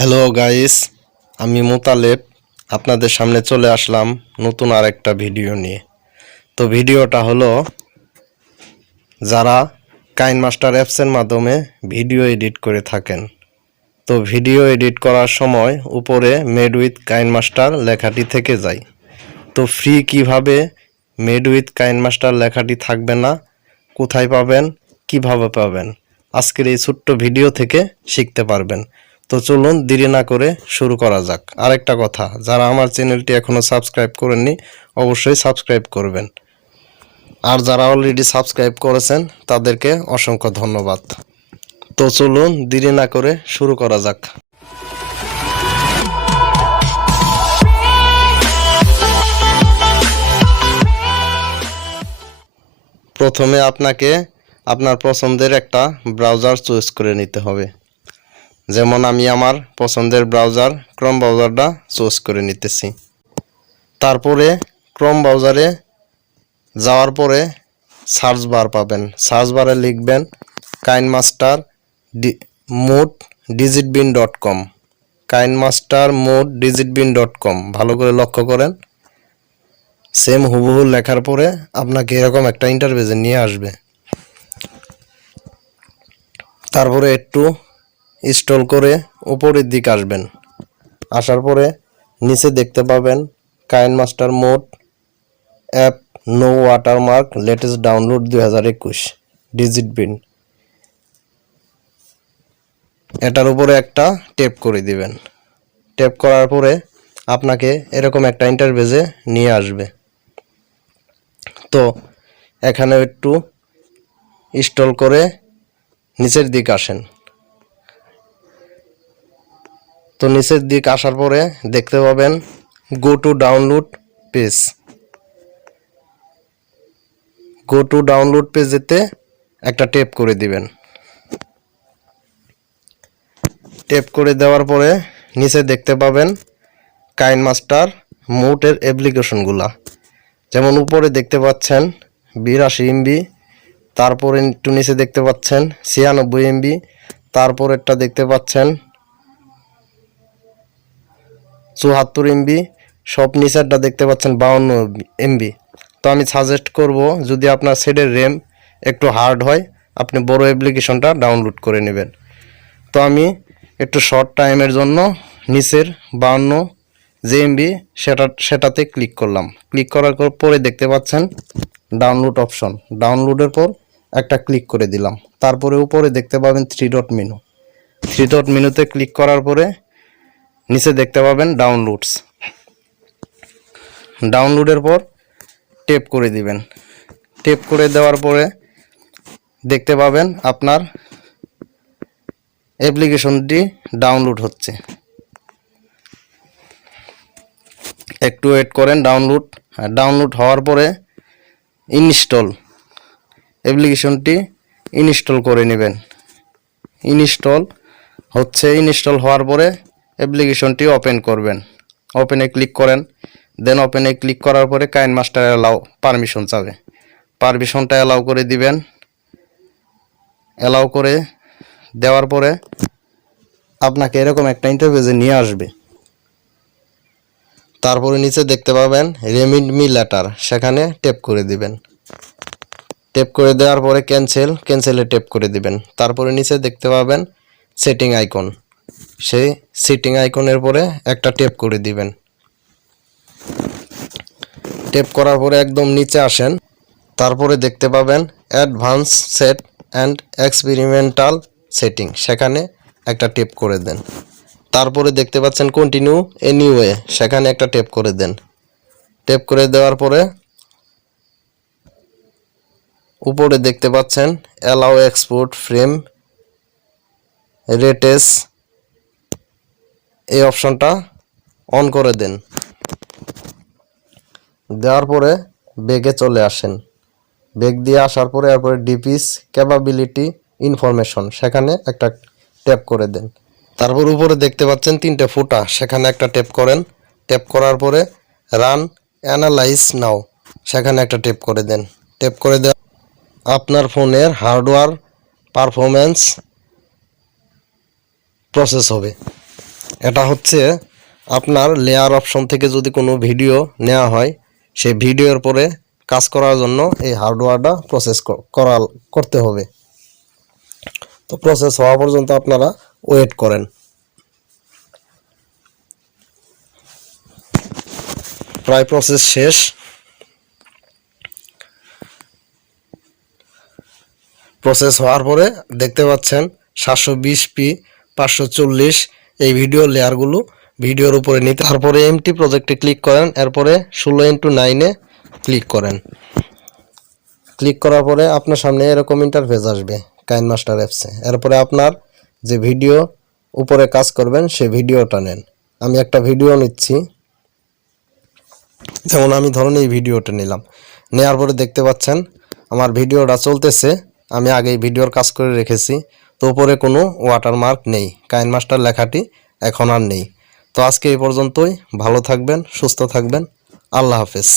Hello guys, আমি মোতালেব আপনাদের সামনে চলে আসলাম নতুন আরেকটা ভিডিও নিয়ে। তো ভিডিওটা হলো যারা কাইনমাস্টার অ্যাপসের মাধ্যমে ভিডিও এডিট করে থাকেন। তো ভিডিও এডিট করার সময় উপরে মেড উইথ কাইনমাস্টার লেখাটি থেকে যায়। তো ফ্রি কিভাবে মেড উইথ কাইনমাস্টার লেখাটি থাকবে না, কোথায় পাবেন, কিভাবে পাবেন, আজকের এই ছোট্ট ভিডিও থেকে শিখতে পারবেন। তো চলুন দেরি না করে শুরু করা যাক। আরেকটা কথা, যারা আমার চ্যানেলটি এখনও সাবস্ক্রাইব করেননি অবশ্যই সাবস্ক্রাইব করবেন, আর যারা অলরেডি সাবস্ক্রাইব করেছেন তাদেরকে অসংখ্য ধন্যবাদ। তো চলুন দেরি না করে শুরু করা যাক। প্রথমে আপনাকে আপনার পছন্দের একটা ব্রাউজার চুজ করে নিতে হবে। যেমন আমি আমার পছন্দের ব্রাউজার ক্রোম ব্রাউজারটা চুজ করে নিতেছি। তারপরে ক্রোম ব্রাউজারে যাওয়ার পরে সার্চ বার পাবেন। সার্চ বারে লিখবেন KineMaster mode digitbin.com, KineMaster mode digitbin.com। ভালো করে লক্ষ্য করেন, সেম হুবহু লেখার পরে আপনাকে এরকম একটা ইন্টারফেসে নিয়ে আসবে। তারপরে একটু স্ক্রল করে উপরের দিক আসবেন। আসার পরে নিচে দেখতে পাবেন KineMaster mod app no watermark latest download 2021 digitbin। এটার উপরে একটা ট্যাপ করে দিবেন। ট্যাপ করার পরে আপনাকে এরকম একটা ইন্টারফেসে নিয়ে আসবে। তো এখানে একটু স্ক্রল করে নিচের দিক আসেন। তো নিচের দিক আসার পরে দেখতে পাবেন go to download page. Go to download পেজেতে একটা ট্যাপ করে দিবেন। ট্যাপ করে দেওয়ার পরে নিচে দেখতে পাবেন কাইনমাস্টার মোটের অ্যাপ্লিকেশনগুলা। যেমন উপরে দেখতে পাচ্ছেন 82 MB, তারপরে একটু নিচে দেখতে পাচ্ছেন 96 MB, তারপরেরটা দেখতে পাচ্ছেন 74 MB, সব নিচেরটা দেখতে পাচ্ছেন 52 MB। তো আমি সাজেস্ট করব, যদি আপনার সেটের র্যাম একটু হার্ড হয় আপনি বড় অ্যাপ্লিকেশনটা ডাউনলোড করে নেবেন। তো আমি একটু শর্ট টাইমের জন্য নিচের 52 MB সেটাতে ক্লিক করলাম। ক্লিক করার পরে দেখতে পাচ্ছেন ডাউনলোড অপশন। ডাউনলোডের পর একটা ক্লিক করে দিলাম। তারপরে উপরে দেখতে পাবেন 3 ডট মেনু। 3 ডট মেনুতে ক্লিক করার পরে নিচে দেখতে পাবেন ডাউনলোডস। ডাউনলোডের পর ট্যাপ করে দিবেন। ট্যাপ করে দেওয়ার পরে দেখতে পাবেন আপনার অ্যাপ্লিকেশনটি ডাউনলোড হচ্ছে। একটু ওয়েট করেন। ডাউনলোড হওয়ার পরে ইনস্টল অ্যাপ্লিকেশনটি ইনস্টল করে নেবেন। ইনস্টল হওয়ার পরে অ্যাপ্লিকেশনটি ওপেন করবেন। ওপেনে ক্লিক করেন। দেন ওপেনে ক্লিক করার পরে কাইনমাস্টার অ্যালাউ পারমিশন চাবে। পারমিশনটা অ্যালাউ করে দিবেন। অ্যালাউ করে দেওয়ার পরে আপনাকে এরকম একটা ইন্টারফেসে নিয়ে আসবে। তারপরে নিচে দেখতে পাবেন রিমিট মি লেটার, সেখানে ট্যাপ করে দিবেন। ট্যাপ করে দেওয়ার পরে ক্যান্সেলে ট্যাপ করে দিবেন। তারপরে নিচে দেখতে পাবেন সেটিং আইকন, সেই সেটিং আইকনের পরে একটা ট্যাপ করে দিবেন। ট্যাপ করার পরে একদম নিচে আসেন। তারপরে দেখতে পাবেন advance set and experimental setting, সেখানে একটা ট্যাপ করে দেন। তারপরে দেখতে পাচ্ছেন কন্টিনিউ এনিওয়ে, সেখানে একটা ট্যাপ করে দেন। ট্যাপ করে দেওয়ার পরে উপরে দেখতে পাচ্ছেন অ্যালাউ এক্সপোর্ট ফ্রেম রেটেস, এই অপশনটা অন করে দেন। দেওয়ার পরে ব্যাগে চলে আসেন। ব্যাগ দিয়ে আসার পরে এরপরে ডিপিস ক্যাপাবিলিটি ইনফরমেশন, সেখানে একটা ট্যাপ করে দেন। তারপর উপরে দেখতে পাচ্ছেন 3টে ফুটা, সেখানে একটা ট্যাপ করেন। ট্যাপ করার পরে রান অ্যানালাইজ নাও, সেখানে একটা ট্যাপ করে দেন। ট্যাপ করে দেওয়া আপনার ফোনের হার্ডওয়্যার পারফরমেন্স প্রসেস হবে। এটা হচ্ছে আপনার লেয়ার অপশন থেকে যদি কোনো ভিডিও নেওয়া হয়, সেই ভিডিওর পরে কাজ করার জন্য এই হার্ডওয়্যারটা প্রসেস করতে হবে। তো প্রসেস হওয়া পর্যন্ত আপনারা ওয়েট করেন। প্রায় প্রসেস শেষ। প্রসেস হওয়ার পরে দেখতে পাচ্ছেন 720p 540 এই ভিডিও লেয়ারগুলো ভিডিওর উপরে নিতে। তারপরে এমটি প্রজেক্টে ক্লিক করেন, এরপরে 16:9 ক্লিক করেন। ক্লিক করার পরে আপনার সামনে এরকম ইন্টারফেস আসবে কাইনমাস্টার অ্যাপসে। এরপরে আপনার যে ভিডিও উপরে কাজ করবেন সেই ভিডিওটা নেন। আমি একটা ভিডিও নিচ্ছি, যেমন আমি ধরুন এই ভিডিওটা নিলাম। নেওয়ার পরে দেখতে পাচ্ছেন আমার ভিডিওটা চলতেছে। আমি আগেই ভিডিওর কাজ করে রেখেছি। তো উপরে কোনো ওয়াটারমার্ক নেই, কাইনমাস্টার লেখাটি এখন আর নেই। তো আজকে এই পর্যন্তই। ভালো থাকবেন, সুস্থ থাকবেন। আল্লাহ হাফেজ।